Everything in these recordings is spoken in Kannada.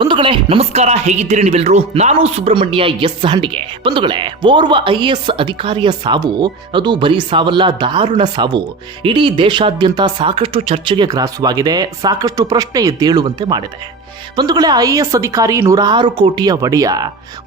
ಬಂಧುಗಳೇ, ನಮಸ್ಕಾರ. ಹೇಗಿದ್ದೀರಿ ನೀವೆಲ್ಲರೂ ನಾನು ಸುಬ್ರಹ್ಮಣ್ಯ ಎಸ್ ಹಂಡಿಗೆ. ಬಂಧುಗಳೇ, ಓರ್ವ ಐ ಎಸ್ ಅಧಿಕಾರಿಯ ಸಾವು, ಅದು ಬರೀ ಸಾವಲ್ಲ, ದಾರುಣ ಸಾವು. ಇಡೀ ದೇಶಾದ್ಯಂತ ಸಾಕಷ್ಟು ಚರ್ಚೆಗೆ ಗ್ರಾಸವಾಗಿದೆ, ಸಾಕಷ್ಟು ಪ್ರಶ್ನೆ ಎದ್ದೇಳುವಂತೆ ಮಾಡಿದೆ. ಬಂಧುಗಳೇ, ಐ ಎಸ್ ಅಧಿಕಾರಿ ನೂರಾರು ಕೋಟಿಯ ಒಡೆಯ.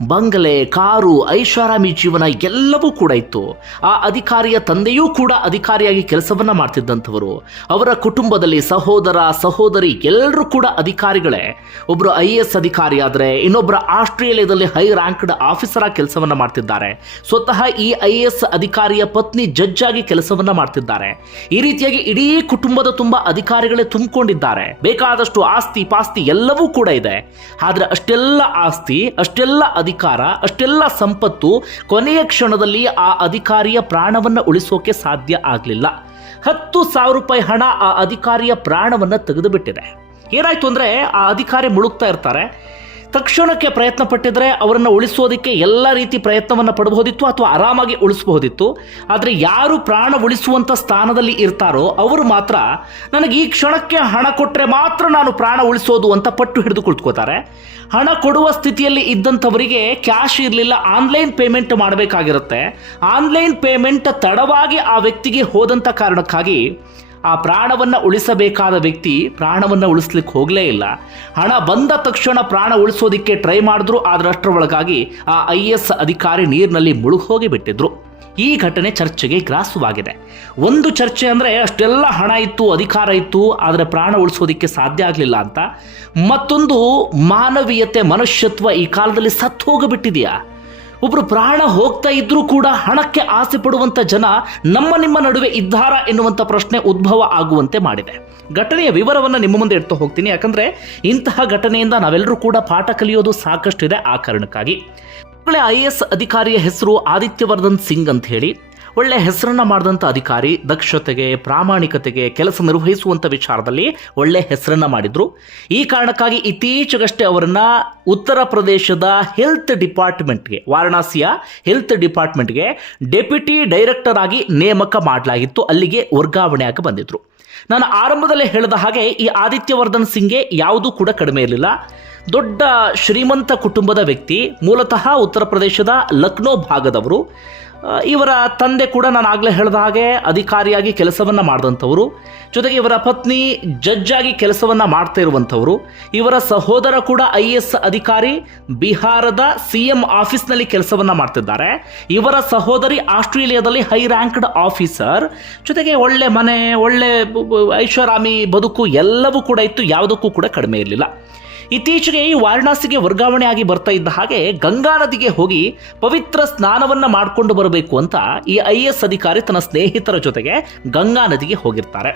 ಬಂಗಲೆ, ಕಾರು, ಐಷಾರಾಮಿ ಜೀವನ ಎಲ್ಲವೂ ಕೂಡ ಇತ್ತು. ಆ ಅಧಿಕಾರಿಯ ತಂದೆಯೂ ಕೂಡ ಅಧಿಕಾರಿಯಾಗಿ ಕೆಲಸವನ್ನ ಮಾಡ್ತಿದ್ದಂಥವರು. ಅವರ ಕುಟುಂಬದಲ್ಲಿ ಸಹೋದರ, ಸಹೋದರಿ ಎಲ್ಲರೂ ಕೂಡ ಅಧಿಕಾರಿಗಳೇ. ಒಬ್ಬರು ಐ ಎಸ್ ಅಧಿಕಾರಿ ಆದರೆ ಇನ್ನೊಬ್ಬರ ಆಸ್ಟ್ರೇಲಿಯಾದಲ್ಲಿ ಹೈ ರ್ಯಾಂಕ್ಡ್ ಆಫೀಸರ್ ಆಗಿ ಕೆಲಸವನ್ನ ಮಾಡ್ತಿದ್ದಾರೆ. ಸ್ವತಃ ಈ ಐ ಅಧಿಕಾರಿಯ ಪತ್ನಿ ಜಡ್ಜ್ ಆಗಿ ಕೆಲಸವನ್ನ ಮಾಡ್ತಿದ್ದಾರೆ. ಈ ರೀತಿಯಾಗಿ ಇಡೀ ಕುಟುಂಬದ ತುಂಬಾ ಅಧಿಕಾರಿಗಳೇ ತುಂಬಿಕೊಂಡಿದ್ದಾರೆ. ಬೇಕಾದಷ್ಟು ಆಸ್ತಿ ಪಾಸ್ತಿ ಎಲ್ಲವೂ ಕೂಡ ಇದೆ. ಆದ್ರೆ ಅಷ್ಟೆಲ್ಲ ಆಸ್ತಿ, ಅಷ್ಟೆಲ್ಲ ಅಧಿಕಾರ, ಅಷ್ಟೆಲ್ಲ ಸಂಪತ್ತು ಕೊನೆಯ ಕ್ಷಣದಲ್ಲಿ ಆ ಅಧಿಕಾರಿಯ ಪ್ರಾಣವನ್ನ ಉಳಿಸೋಕೆ ಸಾಧ್ಯ ಆಗಲಿಲ್ಲ. ಹತ್ತು ಸಾವಿರ ರೂಪಾಯಿ ಹಣ ಆ ಅಧಿಕಾರಿಯ ಪ್ರಾಣವನ್ನ ತೆಗೆದು ಬಿಟ್ಟಿದೆ ಏನಾಯ್ತು ಅಂದ್ರೆ ಆ ಅಧಿಕಾರಿ ಮುಳುಗ್ತಾ ಇರ್ತಾರೆ. ತಕ್ಷಣಕ್ಕೆ ಪ್ರಯತ್ನ ಪಟ್ಟಿದ್ರೆ ಅವರನ್ನು ಉಳಿಸೋದಕ್ಕೆ ಎಲ್ಲ ರೀತಿ ಪ್ರಯತ್ನವನ್ನು ಪಡಬಹುದಿತ್ತು ಅಥವಾ ಆರಾಮಾಗಿ ಉಳಿಸಬಹುದಿತ್ತು ಆದರೆ ಯಾರು ಪ್ರಾಣ ಉಳಿಸುವಂಥ ಸ್ಥಾನದಲ್ಲಿ ಇರ್ತಾರೋ ಅವರು ಮಾತ್ರ ನನಗೆ ಈ ಕ್ಷಣಕ್ಕೆ ಹಣ ಕೊಟ್ಟರೆ ಮಾತ್ರ ನಾನು ಪ್ರಾಣ ಉಳಿಸೋದು ಅಂತ ಪಟ್ಟು ಹಿಡಿದು ಕುಳಿತುಕೋತಾರೆ. ಹಣ ಕೊಡುವ ಸ್ಥಿತಿಯಲ್ಲಿ ಇದ್ದಂಥವರಿಗೆ ಕ್ಯಾಶ್ ಇರಲಿಲ್ಲ, ಆನ್ಲೈನ್ ಪೇಮೆಂಟ್ ಮಾಡಬೇಕಾಗಿರುತ್ತೆ. ಆನ್ಲೈನ್ ಪೇಮೆಂಟ್ ತಡವಾಗಿ ಆ ವ್ಯಕ್ತಿಗೆ ಹೋದಂಥ ಕಾರಣಕ್ಕಾಗಿ ಆ ಪ್ರಾಣವನ್ನ ಉಳಿಸಬೇಕಾದ ವ್ಯಕ್ತಿ ಪ್ರಾಣವನ್ನ ಉಳಿಸ್ಲಿಕ್ಕೆ ಹೋಗಲೇ ಇಲ್ಲ. ಹಣ ಬಂದ ತಕ್ಷಣ ಪ್ರಾಣ ಉಳಿಸೋದಿಕ್ಕೆ ಟ್ರೈ ಮಾಡಿದ್ರು, ಆದ್ರೆ ಒಳಗಾಗಿ ಆ ಐ ಎಸ್ ಅಧಿಕಾರಿ ನೀರಿನಲ್ಲಿ ಮುಳುಗಿ ಹೋಗಿ ಬಿಟ್ಟಿದ್ರು. ಈ ಘಟನೆ ಚರ್ಚೆಗೆ ಗ್ರಾಸವಾಗಿದೆ. ಒಂದು ಚರ್ಚೆ ಅಂದರೆ ಅಷ್ಟೆಲ್ಲ ಹಣ ಇತ್ತು, ಅಧಿಕಾರ ಇತ್ತು, ಆದರೆ ಪ್ರಾಣ ಉಳಿಸೋದಿಕ್ಕೆ ಸಾಧ್ಯ ಆಗಲಿಲ್ಲ ಅಂತ. ಮತ್ತೊಂದು ಮಾನವೀಯತೆ, ಮನುಷ್ಯತ್ವ ಈ ಕಾಲದಲ್ಲಿ ಸತ್ತು ಹೋಗಿಬಿಟ್ಟಿದೆಯಾ? ಒಬ್ರು ಪ್ರಾಣ ಹೋಗ್ತಾ ಇದ್ರೂ ಕೂಡ ಹಣಕ್ಕೆ ಆಸೆ ಪಡುವಂತ ಜನ ನಮ್ಮ ನಿಮ್ಮ ನಡುವೆ ಇದ್ದಾರಾ ಎನ್ನುವಂಥ ಪ್ರಶ್ನೆ ಉದ್ಭವ ಆಗುವಂತೆ ಮಾಡಿದೆ. ಘಟನೆಯ ವಿವರವನ್ನು ನಿಮ್ಮ ಮುಂದೆ ಇಡ್ತಾ ಹೋಗ್ತೀನಿ. ಯಾಕಂದ್ರೆ ಇಂತಹ ಘಟನೆಯಿಂದ ನಾವೆಲ್ಲರೂ ಕೂಡ ಪಾಠ ಕಲಿಯೋದು ಸಾಕಷ್ಟಿದೆ ಆ ಕಾರಣಕ್ಕಾಗಿ. ಐ ಎ ಎಸ್ ಅಧಿಕಾರಿಯ ಹೆಸರು ಆದಿತ್ಯವರ್ಧನ್ ಸಿಂಗ್ ಅಂತ ಹೇಳಿ ಒಳ್ಳೆ ಹೆಸರನ್ನ ಮಾಡಿದಂಥ ಅಧಿಕಾರಿ ದಕ್ಷತೆಗೆ, ಪ್ರಾಮಾಣಿಕತೆಗೆ ಕೆಲಸ ನಿರ್ವಹಿಸುವಂಥ ವಿಚಾರದಲ್ಲಿ ಒಳ್ಳೆ ಹೆಸರನ್ನ ಮಾಡಿದ್ರು. ಈ ಕಾರಣಕ್ಕಾಗಿ ಇತ್ತೀಚೆಗಷ್ಟೇ ಅವರನ್ನ ಉತ್ತರ ಪ್ರದೇಶದ ಹೆಲ್ತ್ ಡಿಪಾರ್ಟ್ಮೆಂಟ್ಗೆ, ವಾರಣಾಸಿಯ ಹೆಲ್ತ್ ಡಿಪಾರ್ಟ್ಮೆಂಟ್ಗೆ ಡೆಪ್ಯೂಟಿ ಡೈರೆಕ್ಟರ್ ಆಗಿ ನೇಮಕ ಮಾಡಲಾಗಿತ್ತು. ಅಲ್ಲಿಗೆ ವರ್ಗಾವಣೆ ಆಗಿ ಬಂದಿದ್ರು. ನಾನು ಆರಂಭದಲ್ಲೇ ಹೇಳಿದ ಹಾಗೆ ಈ ಆದಿತ್ಯವರ್ಧನ್ ಸಿಂಗ್ಗೆ ಯಾವುದೂ ಕೂಡ ಕಡಿಮೆ ಇರಲಿಲ್ಲ. ದೊಡ್ಡ ಶ್ರೀಮಂತ ಕುಟುಂಬದ ವ್ಯಕ್ತಿ, ಮೂಲತಃ ಉತ್ತರ ಪ್ರದೇಶದ ಲಕ್ನೋ ಭಾಗದವರು. ಇವರ ತಂದೆ ಕೂಡ ನಾನು ಆಗಲೇ ಹೇಳಿದ ಹಾಗೆ ಅಧಿಕಾರಿಯಾಗಿ ಕೆಲಸವನ್ನು ಮಾಡಿದಂಥವರು. ಜೊತೆಗೆ ಇವರ ಪತ್ನಿ ಜಡ್ಜ್ ಆಗಿ ಕೆಲಸವನ್ನು ಮಾಡ್ತಾ ಇರುವಂಥವರು. ಇವರ ಸಹೋದರ ಕೂಡ ಐ ಎಸ್ ಅಧಿಕಾರಿ, ಬಿಹಾರದ ಸಿ ಎಂ ಆಫೀಸ್ನಲ್ಲಿ ಕೆಲಸವನ್ನು ಮಾಡ್ತಿದ್ದಾರೆ. ಇವರ ಸಹೋದರಿ ಆಸ್ಟ್ರೇಲಿಯಾದಲ್ಲಿ ಹೈ ರ್ಯಾಂಕ್ಡ್ ಆಫೀಸರ್. ಜೊತೆಗೆ ಒಳ್ಳೆ ಮನೆ, ಒಳ್ಳೆ ಐಷಾರಾಮಿ ಬದುಕು ಎಲ್ಲವೂ ಕೂಡ ಇತ್ತು, ಯಾವುದಕ್ಕೂ ಕೂಡ ಕಡಿಮೆ ಇರಲಿಲ್ಲ. ಇತ್ತೀಚೆಗೆ ಈ ವಾರಣಾಸಿಗೆ ವರ್ಗಾವಣೆ ಆಗಿ ಬರ್ತಾ ಇದ್ದ ಹಾಗೆ ಗಂಗಾ ನದಿಗೆ ಹೋಗಿ ಪವಿತ್ರ ಸ್ನಾನವನ್ನ ಮಾಡಿಕೊಂಡು ಬರಬೇಕು ಅಂತ ಈ ಐ ಎಸ್ ಅಧಿಕಾರಿ ತನ್ನ ಸ್ನೇಹಿತರ ಜೊತೆಗೆ ಗಂಗಾ ನದಿಗೆ ಹೋಗಿರ್ತಾರೆ.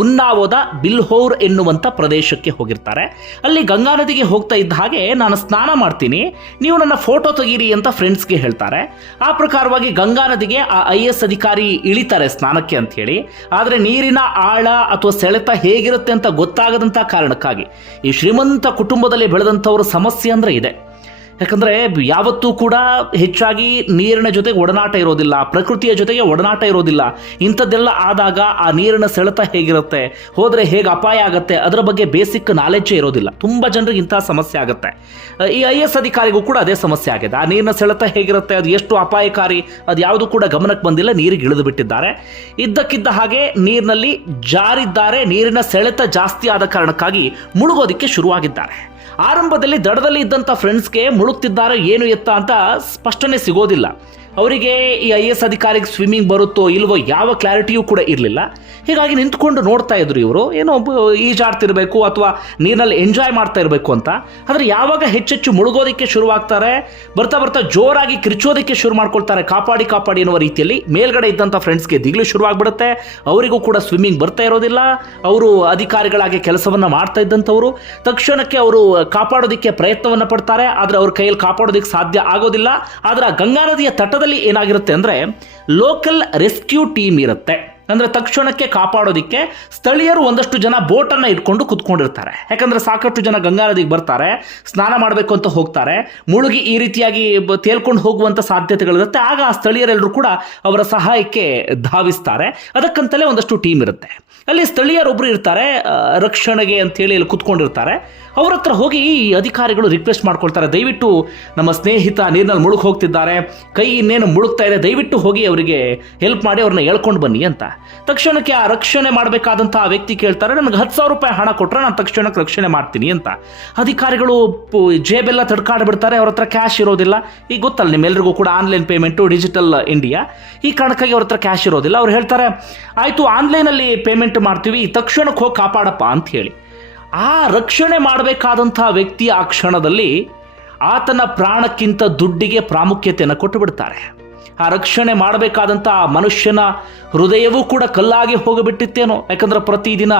ಉನ್ನಾವೋದ ಬಿಲ್ಹೋರ್ ಎನ್ನುವಂಥ ಪ್ರದೇಶಕ್ಕೆ ಹೋಗಿರ್ತಾರೆ. ಅಲ್ಲಿ ಗಂಗಾ ನದಿಗೆ ಹೋಗ್ತಾ ಇದ್ದ ಹಾಗೆ ನಾನು ಸ್ನಾನ ಮಾಡ್ತೀನಿ. ನೀವು ನನ್ನ ಫೋಟೋ ತೆಗೀರಿ ಅಂತ ಫ್ರೆಂಡ್ಸ್ಗೆ ಹೇಳ್ತಾರೆ. ಆ ಪ್ರಕಾರವಾಗಿ ಗಂಗಾ ನದಿಗೆ ಆ ಐ ಎಸ್ ಅಧಿಕಾರಿ ಇಳಿತಾರೆ ಸ್ನಾನಕ್ಕೆ ಅಂತ ಹೇಳಿ. ಆದರೆ ನೀರಿನ ಆಳ ಅಥವಾ ಸೆಳೆತ ಹೇಗಿರುತ್ತೆ ಅಂತ ಗೊತ್ತಾಗದಂಥ ಕಾರಣಕ್ಕಾಗಿ ಈ ಶ್ರೀಮಂತ ಕುಟುಂಬದಲ್ಲಿ ಬೆಳೆದಂಥವ್ರ ಸಮಸ್ಯೆ ಅಂದರೆ ಇದೆ. ಯಾಕಂದರೆ ಯಾವತ್ತೂ ಕೂಡ ಹೆಚ್ಚಾಗಿ ನೀರಿನ ಜೊತೆಗೆ ಒಡನಾಟ ಇರೋದಿಲ್ಲ, ಪ್ರಕೃತಿಯ ಜೊತೆಗೆ ಒಡನಾಟ ಇರೋದಿಲ್ಲ. ಇಂಥದ್ದೆಲ್ಲ ಆದಾಗ ಆ ನೀರಿನ ಸೆಳೆತ ಹೇಗಿರುತ್ತೆ? ಹೋದರೆ ಹೇಗೆ ಅಪಾಯ ಆಗುತ್ತೆ? ಅದರ ಬಗ್ಗೆ ಬೇಸಿಕ್ ನಾಲೆಡ್ಜೇ ಇರೋದಿಲ್ಲ. ತುಂಬ ಜನರಿಗೆ ಇಂಥ ಸಮಸ್ಯೆ ಆಗುತ್ತೆ. ಈ ಐ ಎಸ್ ಅಧಿಕಾರಿಗೂ ಕೂಡ ಅದೇ ಸಮಸ್ಯೆ ಆಗಿದೆ. ಆ ನೀರಿನ ಸೆಳೆತ ಹೇಗಿರುತ್ತೆ? ಅದು ಎಷ್ಟು ಅಪಾಯಕಾರಿ? ಅದು ಯಾವುದು ಕೂಡ ಗಮನಕ್ಕೆ ಬಂದಿಲ್ಲ, ನೀರಿಗೆ ಇಳಿದು ಬಿಟ್ಟಿದ್ದಾರೆ. ಇದ್ದಕ್ಕಿದ್ದ ಹಾಗೆ ನೀರಿನಲ್ಲಿ ಜಾರಿದ್ದಾರೆ, ನೀರಿನ ಸೆಳೆತ ಜಾಸ್ತಿ ಆದ ಕಾರಣಕ್ಕಾಗಿ ಮುಳುಗೋದಕ್ಕೆ ಶುರುವಾಗಿದ್ದಾರೆ. ಆರಂಭದಲ್ಲಿ ದಡದಲ್ಲಿ ಇದ್ದಂಥ ಫ್ರೆಂಡ್ಸ್ಗೆ ಮುಳುಗ್ತಿದ್ದಾರೆ ಏನು ಎತ್ತ ಅಂತ ಸ್ಪಷ್ಟನೆ ಸಿಗೋದಿಲ್ಲ. ಅವರಿಗೆ ಈ ಐ ಎಸ್ ಅಧಿಕಾರಿಗೆ ಸ್ವಿಮ್ಮಿಂಗ್ ಬರುತ್ತೋ ಇಲ್ವೋ ಯಾವ ಕ್ಲಾರಿಟಿಯೂ ಕೂಡ ಇರಲಿಲ್ಲ. ಹೀಗಾಗಿ ನಿಂತ್ಕೊಂಡು ನೋಡ್ತಾ ಇದ್ರು ಇವರು. ಏನೋ ಈಜಾಡ್ತಿರ್ಬೇಕು ಅಥವಾ ನೀರಿನಲ್ಲಿ ಎಂಜಾಯ್ ಮಾಡ್ತಾ ಇರಬೇಕು ಅಂತ. ಆದರೆ ಯಾವಾಗ ಹೆಚ್ಚೆಚ್ಚು ಮುಳುಗೋದಕ್ಕೆ ಶುರುವಾಗ್ತಾರೆ, ಬರ್ತಾ ಬರ್ತಾ ಜೋರಾಗಿ ಕಿರ್ಚೋದಕ್ಕೆ ಶುರು ಮಾಡ್ಕೊಳ್ತಾರೆ, ಕಾಪಾಡಿ ಕಾಪಾಡಿ ಎನ್ನುವ ರೀತಿಯಲ್ಲಿ ಮೇಲ್ಗಡೆ ಇದ್ದಂಥ ಫ್ರೆಂಡ್ಸ್ಗೆ ದಿಗ್ಲು ಶುರುವಾಗ್ಬಿಡುತ್ತೆ. ಅವರಿಗೂ ಕೂಡ ಸ್ವಿಮ್ಮಿಂಗ್ ಬರ್ತಾ ಇರೋದಿಲ್ಲ. ಅವರು ಅಧಿಕಾರಿಗಳಾಗಿ ಕೆಲಸವನ್ನು ಮಾಡ್ತಾ ಇದ್ದಂಥವ್ರು. ತಕ್ಷಣಕ್ಕೆ ಅವರು ಕಾಪಾಡೋದಕ್ಕೆ ಪ್ರಯತ್ನವನ್ನು ಪಡ್ತಾರೆ. ಆದರೆ ಅವ್ರ ಕೈಯಲ್ಲಿ ಕಾಪಾಡೋದಕ್ಕೆ ಸಾಧ್ಯ ಆಗೋದಿಲ್ಲ. ಆದರೆ ಆ ಗಂಗಾ ನದಿಯ ತಟದಲ್ಲಿ ಏನಾಗಿರುತ್ತೆ ಅಂದರೆ ಲೋಕಲ್ ರೆಸ್ಕ್ಯೂ ಟೀಮ್ ಇರುತ್ತೆ. ಅಂದ್ರೆ ತಕ್ಷಣಕ್ಕೆ ಕಾಪಾಡೋದಿಕ್ಕೆ ಸ್ಥಳೀಯರು ಒಂದಷ್ಟು ಜನ ಬೋಟನ್ನು ಇಟ್ಕೊಂಡು ಕುತ್ಕೊಂಡಿರ್ತಾರೆ. ಯಾಕಂದರೆ ಸಾಕಷ್ಟು ಜನ ಗಂಗಾ ನದಿಗೆ ಬರ್ತಾರೆ, ಸ್ನಾನ ಮಾಡಬೇಕು ಅಂತ ಹೋಗ್ತಾರೆ, ಮುಳುಗಿ ಈ ರೀತಿಯಾಗಿ ತೇಲ್ಕೊಂಡು ಹೋಗುವಂಥ ಸಾಧ್ಯತೆಗಳಿರುತ್ತೆ. ಆಗ ಆ ಸ್ಥಳೀಯರೆಲ್ಲರೂ ಕೂಡ ಅವರ ಸಹಾಯಕ್ಕೆ ಧಾವಿಸ್ತಾರೆ. ಅದಕ್ಕಂತಲೇ ಒಂದಷ್ಟು ಟೀಮ್ ಇರುತ್ತೆ. ಅಲ್ಲಿ ಸ್ಥಳೀಯರೊಬ್ಬರು ಇರ್ತಾರೆ ರಕ್ಷಣೆಗೆ ಅಂತೇಳಿ ಅಲ್ಲಿ ಕುತ್ಕೊಂಡಿರ್ತಾರೆ. ಅವ್ರ ಹತ್ರ ಹೋಗಿ ಈ ಅಧಿಕಾರಿಗಳು ರಿಕ್ವೆಸ್ಟ್ ಮಾಡ್ಕೊಳ್ತಾರೆ. ದಯವಿಟ್ಟು ನಮ್ಮ ಸ್ನೇಹಿತ ನೀರಿನಲ್ಲಿ ಮುಳುಗ್ ಹೋಗ್ತಿದ್ದಾರೆ, ಕೈ ಇನ್ನೇನು ಮುಳುಗ್ತಾ ಇದೆ, ದಯವಿಟ್ಟು ಹೋಗಿ ಅವರಿಗೆ ಹೆಲ್ಪ್ ಮಾಡಿ ಅವ್ರನ್ನ ಎಳ್ಕೊಂಡು ಬನ್ನಿ ಅಂತ. ತಕ್ಷಣಕ್ಕೆ ಆ ರಕ್ಷಣೆ ಮಾಡಬೇಕಾದಂಥ ವ್ಯಕ್ತಿ ಕೇಳ್ತಾರೆ, ನನಗೆ ಹತ್ತು ಸಾವಿರ ರೂಪಾಯಿ ಹಣ ಕೊಟ್ಟರೆ ನಾನು ತಕ್ಷಣಕ್ಕೆ ರಕ್ಷಣೆ ಮಾಡ್ತೀನಿ ಅಂತ. ಅಧಿಕಾರಿಗಳು ಜೇಬೆಲ್ಲ ತಡ್ಕಾಡ್ಬಿಡ್ತಾರೆ ಅವ್ರ ಹತ್ರ ಕ್ಯಾಶ್ ಇರೋದಿಲ್ಲ. ಈಗ ಗೊತ್ತಲ್ಲ ನಿಮ್ಮೆಲ್ಲರಿಗೂ ಕೂಡ ಆನ್ಲೈನ್ ಪೇಮೆಂಟು ಡಿಜಿಟಲ್ ಇಂಡಿಯಾ ಈ ಕಾರಣಕ್ಕಾಗಿ ಅವ್ರ ಹತ್ರ ಕ್ಯಾಶ್ ಇರೋದಿಲ್ಲ. ಅವ್ರು ಹೇಳ್ತಾರೆ, ಆಯಿತು ಆನ್ಲೈನಲ್ಲಿ ಪೇಮೆಂಟ್ ಮಾಡ್ತೀವಿ ತಕ್ಷಣಕ್ಕೆ ಹೋಗಿ ಕಾಪಾಡಪ್ಪ ಅಂತ ಹೇಳಿ. ಆ ರಕ್ಷಣೆ ಮಾಡಬೇಕಾದಂಥ ವ್ಯಕ್ತಿ ಆ ಕ್ಷಣದಲ್ಲಿ ಆತನ ಪ್ರಾಣಕ್ಕಿಂತ ದುಡ್ಡಿಗೆ ಪ್ರಾಮುಖ್ಯತೆಯನ್ನು ಕೊಟ್ಟು ಬಿಡ್ತಾರೆ. ಆ ರಕ್ಷಣೆ ಮಾಡಬೇಕಾದಂಥ ಆ ಮನುಷ್ಯನ ಹೃದಯವೂ ಕೂಡ ಕಲ್ಲಾಗಿ ಹೋಗಿಬಿಟ್ಟಿತ್ತೇನೋ. ಯಾಕಂದ್ರೆ ಪ್ರತಿದಿನ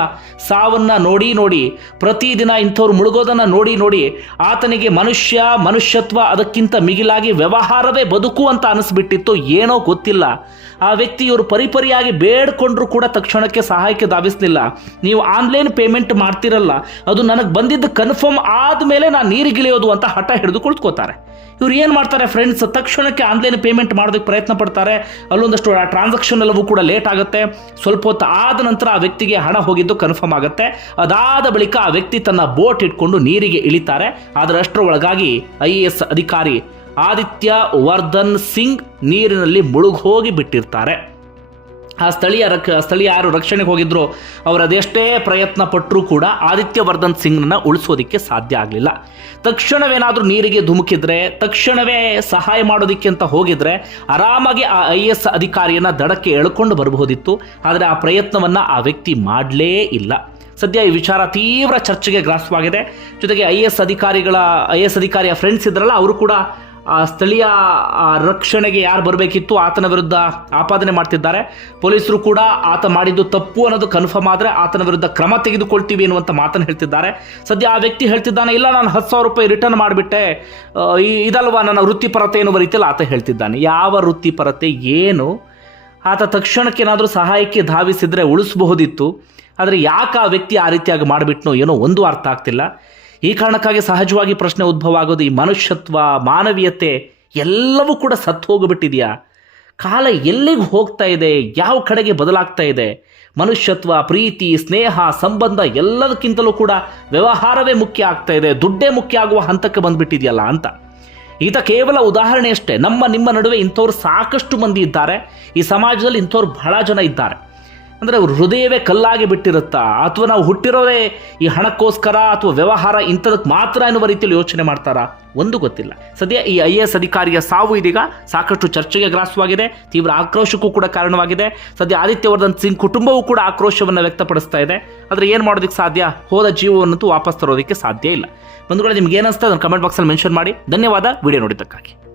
ಸಾವನ್ನ ನೋಡಿ ನೋಡಿ, ಪ್ರತಿದಿನ ಇಂಥವ್ರು ಮುಳುಗೋದನ್ನು ನೋಡಿ ನೋಡಿ, ಆತನಿಗೆ ಮನುಷ್ಯ, ಮನುಷ್ಯತ್ವ ಅದಕ್ಕಿಂತ ಮಿಗಿಲಾಗಿ ವ್ಯವಹಾರವೇ ಬದುಕು ಅಂತ ಅನಿಸ್ಬಿಟ್ಟಿತ್ತು ಏನೋ ಗೊತ್ತಿಲ್ಲ. ಆ ವ್ಯಕ್ತಿ ಇವರು ಪರಿಪರಿಯಾಗಿ ಬೇಡ್ಕೊಂಡ್ರು ಕೂಡ ತಕ್ಷಣಕ್ಕೆ ಸಹಾಯಕ್ಕೆ ಧಾವಿಸ್ಲಿಲ್ಲ. ನೀವು ಆನ್ಲೈನ್ ಪೇಮೆಂಟ್ ಮಾಡ್ತಿರಲ್ಲ, ಅದು ನನಗೆ ಬಂದಿದ್ದು ಕನ್ಫರ್ಮ್ ಆದಮೇಲೆ ನಾನು ನೀರಿಗಿಳಿಯೋದು ಅಂತ ಹಠ ಹಿಡಿದು ಕುಳಿತುಕೋತಾರೆ. ಇವ್ರು ಏನು ಮಾಡ್ತಾರೆ ಫ್ರೆಂಡ್ಸ್ ತಕ್ಷಣಕ್ಕೆ ಆನ್ಲೈನ್ ಪೇಮೆಂಟ್ ಮಾಡೋದಕ್ಕೆ ಪ್ರಯತ್ನ ಪಡ್ತಾರೆ. ಅಲ್ಲೊಂದಷ್ಟು, ಆ ಟ್ರಾನ್ಸಾಕ್ಷನ್ ಎಲ್ಲವೂ ಕೂಡ ಲೇಟ್ ಆಗುತ್ತೆ. ಸ್ವಲ್ಪ ಹೊತ್ತು ಆದ ನಂತರ ಆ ವ್ಯಕ್ತಿಗೆ ಹಣ ಹೋಗಿದ್ದು ಕನ್ಫರ್ಮ್ ಆಗುತ್ತೆ. ಅದಾದ ಬಳಿಕ ಆ ವ್ಯಕ್ತಿ ತನ್ನ ಬೋಟ್ ಇಟ್ಕೊಂಡು ನೀರಿಗೆ ಇಳಿತಾರೆ. ಆದರೆ ಅಷ್ಟರ ಒಳಗಾಗಿ ಐ ಎ ಎಸ್ ಅಧಿಕಾರಿ ಆದಿತ್ಯ ವರ್ಧನ್ ಸಿಂಗ್ ನೀರಿನಲ್ಲಿ ಮುಳುಗೋಗಿ ಬಿಟ್ಟಿರ್ತಾರೆ. ಆ ಸ್ಥಳೀಯ ರಕ್ ಸ್ಥಳೀಯ ಯಾರು ರಕ್ಷಣೆಗೆ ಹೋಗಿದ್ರು ಅವರು ಅದೆಷ್ಟೇ ಪ್ರಯತ್ನ ಪಟ್ಟರೂ ಕೂಡ ಆದಿತ್ಯವರ್ಧನ್ ಸಿಂಗ್ನ ಉಳಿಸೋದಕ್ಕೆ ಸಾಧ್ಯ ಆಗಲಿಲ್ಲ. ತಕ್ಷಣವೇನಾದರೂ ನೀರಿಗೆ ಧುಮುಕಿದ್ರೆ, ತಕ್ಷಣವೇ ಸಹಾಯ ಮಾಡೋದಕ್ಕೆ ಅಂತ ಹೋಗಿದ್ರೆ ಆರಾಮಾಗಿ ಆ ಐ ಎಸ್ ಅಧಿಕಾರಿಯನ್ನು ದಡಕ್ಕೆ ಎಳ್ಕೊಂಡು ಬರಬಹುದಿತ್ತು. ಆದರೆ ಆ ಪ್ರಯತ್ನವನ್ನು ಆ ವ್ಯಕ್ತಿ ಮಾಡಲೇ ಇಲ್ಲ. ಸದ್ಯ ಈ ವಿಚಾರ ತೀವ್ರ ಚರ್ಚೆಗೆ ಗ್ರಾಸವಾಗಿದೆ. ಜೊತೆಗೆ ಐ ಎಸ್ ಅಧಿಕಾರಿಗಳ, ಐ ಎಸ್ ಅಧಿಕಾರಿಯ ಫ್ರೆಂಡ್ಸ್ ಇದ್ರಲ್ಲ, ಅವರು ಕೂಡ ಆ ಸ್ಥಳೀಯ ರಕ್ಷಣೆಗೆ ಯಾರು ಬರಬೇಕಿತ್ತು ಆತನ ವಿರುದ್ಧ ಆಪಾದನೆ ಮಾಡ್ತಿದ್ದಾರೆ. ಪೊಲೀಸರು ಕೂಡ ಆತ ಮಾಡಿದ್ದು ತಪ್ಪು ಅನ್ನೋದು ಕನ್ಫರ್ಮ್ ಆದರೆ ಆತನ ವಿರುದ್ಧ ಕ್ರಮ ತೆಗೆದುಕೊಳ್ತೀವಿ ಎನ್ನುವಂಥ ಮಾತನ್ನು ಹೇಳ್ತಿದ್ದಾರೆ. ಸದ್ಯ ಆ ವ್ಯಕ್ತಿ ಹೇಳ್ತಿದ್ದಾನೆ, ಇಲ್ಲ, ನಾನು ಹತ್ತು ಸಾವಿರ ರೂಪಾಯಿ ರಿಟರ್ನ್ ಮಾಡಿಬಿಟ್ಟೆ. ಇದಲ್ವಾ ನನ್ನ ವೃತ್ತಿಪರತೆ ಎನ್ನುವ ರೀತಿಯಲ್ಲಿ ಆತ ಹೇಳ್ತಿದ್ದಾನೆ. ಯಾವ ವೃತ್ತಿಪರತೆ? ಏನು? ಆತ ತಕ್ಷಣಕ್ಕೆ ಏನಾದರೂ ಸಹಾಯಕ್ಕೆ ಧಾವಿಸಿದರೆ ಉಳಿಸಬಹುದಿತ್ತು. ಆದರೆ ಯಾಕೆ ಆ ವ್ಯಕ್ತಿ ಆ ರೀತಿಯಾಗಿ ಮಾಡಿಬಿಟ್ನೋ ಏನೋ ಒಂದು ಅರ್ಥ ಆಗ್ತಿಲ್ಲ. ಈ ಕಾರಣಕ್ಕಾಗಿ ಸಹಜವಾಗಿ ಪ್ರಶ್ನೆ ಉದ್ಭವ ಆಗೋದು ಈ ಮನುಷ್ಯತ್ವ, ಮಾನವೀಯತೆ ಎಲ್ಲವೂ ಕೂಡ ಸತ್ತು ಹೋಗಿಬಿಟ್ಟಿದೆಯಾ? ಕಾಲ ಎಲ್ಲಿಗೆ ಹೋಗ್ತಾ ಇದೆ? ಯಾವ ಕಡೆಗೆ ಬದಲಾಗ್ತಾ ಇದೆ? ಮನುಷ್ಯತ್ವ, ಪ್ರೀತಿ, ಸ್ನೇಹ, ಸಂಬಂಧ ಎಲ್ಲದಕ್ಕಿಂತಲೂ ಕೂಡ ವ್ಯವಹಾರವೇ ಮುಖ್ಯ ಆಗ್ತಾ ಇದೆ, ದುಡ್ಡೇ ಮುಖ್ಯ ಆಗುವ ಹಂತಕ್ಕೆ ಬಂದ್ಬಿಟ್ಟಿದೆಯಲ್ಲ ಅಂತ. ಈತ ಕೇವಲ ಉದಾಹರಣೆ ಅಷ್ಟೇ ನಮ್ಮ ನಿಮ್ಮ ನಡುವೆ ಇಂಥವ್ರು ಸಾಕಷ್ಟು ಮಂದಿ ಇದ್ದಾರೆ, ಈ ಸಮಾಜದಲ್ಲಿ ಇಂಥವ್ರು ಬಹಳ ಜನ ಇದ್ದಾರೆ. ಅಂದರೆ ಅವ್ರ ಹೃದಯವೇ ಕಲ್ಲಾಗಿ ಬಿಟ್ಟಿರುತ್ತಾ? ಅಥವಾ ನಾವು ಹುಟ್ಟಿರೋದೇ ಈ ಹಣಕ್ಕೋಸ್ಕರ ಅಥವಾ ವ್ಯವಹಾರ ಇಂಥದಕ್ಕೆ ಮಾತ್ರ ಎನ್ನುವ ರೀತಿಯಲ್ಲಿ ಯೋಚನೆ ಮಾಡ್ತಾರಾ? ಒಂದು ಗೊತ್ತಿಲ್ಲ. ಸದ್ಯ ಈ ಐ ಎಸ್ ಅಧಿಕಾರಿಯ ಸಾವು ಇದೀಗ ಸಾಕಷ್ಟು ಚರ್ಚೆಗೆ ಗ್ರಾಸವಾಗಿದೆ, ತೀವ್ರ ಆಕ್ರೋಶಕ್ಕೂ ಕೂಡ ಕಾರಣವಾಗಿದೆ. ಸದ್ಯ ಆದಿತ್ಯವರ್ಧನ್ ಸಿಂಗ್ ಕುಟುಂಬವೂ ಕೂಡ ಆಕ್ರೋಶವನ್ನು ವ್ಯಕ್ತಪಡಿಸ್ತಾ ಇದೆ. ಆದರೆ ಏನು ಮಾಡೋದಕ್ಕೆ ಸಾಧ್ಯ? ಹೋದ ಜೀವವನ್ನಂತೂ ವಾಪಸ್ ತರೋದಕ್ಕೆ ಸಾಧ್ಯ ಇಲ್ಲ. ಬಂಧುಗಳೇ, ನಿಮ್ಗೆ ಏನಿಸ್ತಾ ಅದನ್ನು ಕಮೆಂಟ್ ಬಾಕ್ಸಲ್ಲಿ ಮೆನ್ಷನ್ ಮಾಡಿ. ಧನ್ಯವಾದ. ವಿಡಿಯೋ ನೋಡಿದ್ದಕ್ಕಾಗಿ.